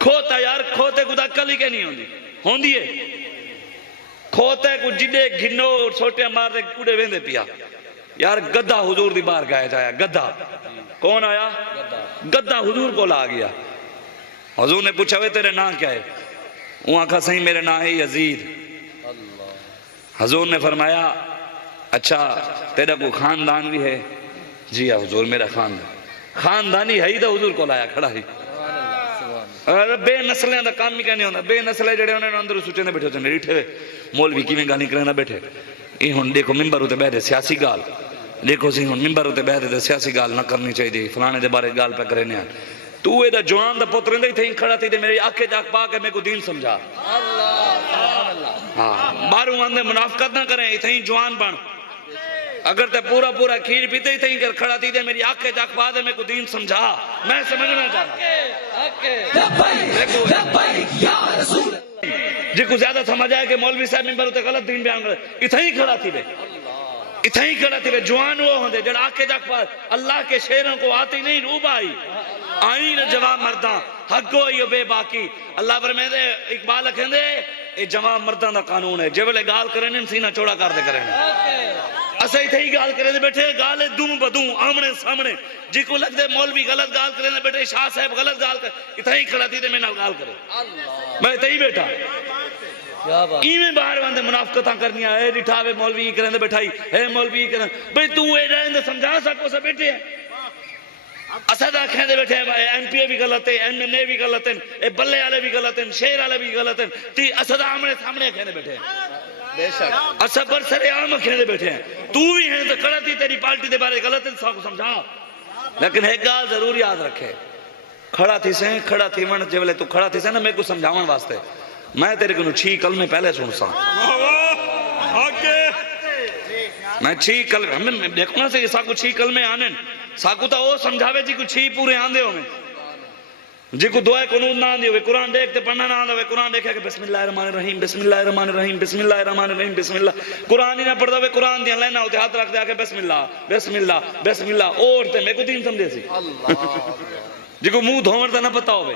کھوتا یار کھوتے کو دکل ہی کہ نہیں ہوندی ہے کھوتے کو جڑے گھنو چھوٹے مار دے کوڑے ویندے پیا یار گدھا حضور دی بار گائے جایا گدھا کون آیا گدھا حضور کو لا گیا حضور نے پوچھا وے تیرے نام کیا ہے وہ آنکھا صحیح میرے نام ہے یزید حضور نے فرمایا اچھا تیرا کوئی خاندان بھی ہے جی ہاں حضور میرا خاندانی ہے ہی تو حضور کو لایا کھڑا ہی بے نسلیں دا کام ہی کہنے ہونا بے نسلیں جڑے انہوں نے اندر سوچے نے بیٹھے ہوتے ہیں ریٹھے ہوئے مولوی کی میں گالی کرنا بیٹھے یہ ہون دیکھو ممبر ہوتے بیٹھے سیاسی گال دیکھو سی ہون ممبر ہوتے بیٹھے سیاسی گال نہ کرنی چاہیے دی فلانے دے بارے گال پہ کرنے ہیں تو اے دا جوان دا پتر اندر تھے کھڑا تھی دے میرے آنکھیں جاک پا کے میں کو دین سمجھا باروں آندے منافقت نہ کریں اتھیں جوان بن اگر تے پورا پورا کھیر پیتے ہی تھیں کر کھڑا تھی دے میری آنکھیں جاک پا دے میں کو دین سمجھا میں سمجھنا چاہتا جی کو زیادہ سمجھ آئے کہ مولوی صاحب ممبر ہوتے غلط دین بیان کرے اتھیں کھڑا تھی دے اتھیں کھڑا تھی دے جوان وہ ہوں دے جڑا آنکھیں جاک پا اللہ کے شیروں کو آتی نہیں روب آئی آئین جواب مردان حق گو بے باقی اللہ فرمائے دے اقبال لکھیں دے یہ جواب مردان دا قانون ہے جب لے گال کرنے سینہ چوڑا کر دے کرنے اسے ہی تھی گال کرنے بیٹھے گالے دوں بدوں آمنے سامنے جی کو لگ دے مولوی غلط گال کرنے بیٹھے شاہ صاحب غلط گال کرنے اتنا ہی کھڑا تھی دے میں نال گال کرے میں اتنا ہی بیٹھا ایویں باہر باندے منافقتاں کرنی ہے ڈٹھاوے مولوی کرنے بیٹھائی ہے مولوی کرنے بھئی تو اے جائیں دے سمجھا سکو سے بیٹھے ہیں اسد آنکھیں دے بیٹھے ہیں ایم پی اے بھی غلط ہے ایم این اے بھی غلط ہیں بلے والے بھی غلط ہیں شیر والے بھی غلط ہیں تی اسد آمنے سامنے کھینے بیٹھے ہیں اسد پر سر عام کھینے بیٹھے ہیں تو بھی ہیں تو کھڑا تھی تیری پارٹی دے بارے غلط ہیں سا کو سمجھا لیکن ایک گال ضرور یاد رکھے کھڑا تھی سے کھڑا تھی من جب لے تو کھڑا تھی سے نا میں کو سمجھاون واسطے میں تیرے کو 6 کلمے پہلے سن سا میں 6 کلمے ہمیں دیکھنا سے سا کو 6 کلمے آنے سا کو تا وہ سمجھاوے جی کو 6 پورے آندے ہوں جی کو دعائے قنون نہ آندے ہوئے قرآن دیکھتے پڑھنا نہ آندے ہوئے قرآن دیکھے کہ بسم اللہ الرحمن الرحیم بسم اللہ الرحمن الرحیم بسم اللہ الرحمن الرحیم بسم اللہ قرآن ہی نہ پڑھتا ہوئے قرآن دیا لینا ہوتے ہاتھ رکھ دیا کہ بسم اللہ بسم اللہ بسم اللہ اوڑتے میں کو دین سمجھے سی جی کو منہ دھومرتا نہ پتا ہوئے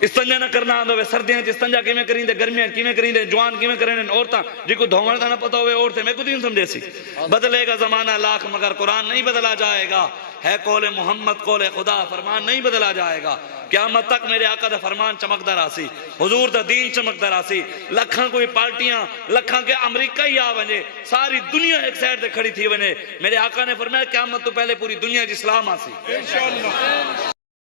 استنجا نہ کرنا آندھو ہوئے سردیاں استنجا کیمیں کریں دے گرمیاں کیمیں کریں دے جوان کیمیں کریں دے عورتاں جی کو دھومرتا نہ پتا ہوئے عورتیں میں کو دین سمجھے سی بدلے گا زمانہ لاکھ مگر قرآن نہیں بدلا جائے گا ہے قول محمد قول خدا فرمان نہیں بدلا جائے گا قیامت تک میرے آقا دا فرمان چمکدہ راسی حضور دا دین چمکدہ راسی لکھاں کوئی پارٹیاں لکھاں کے امریکہ ہی آ ونجے ساری دنیا ایک سائڈ دے کھڑی تھی ونجے میرے آقا نے فرمایا قیامت تو پہلے پوری دنیا جی اسلام آسی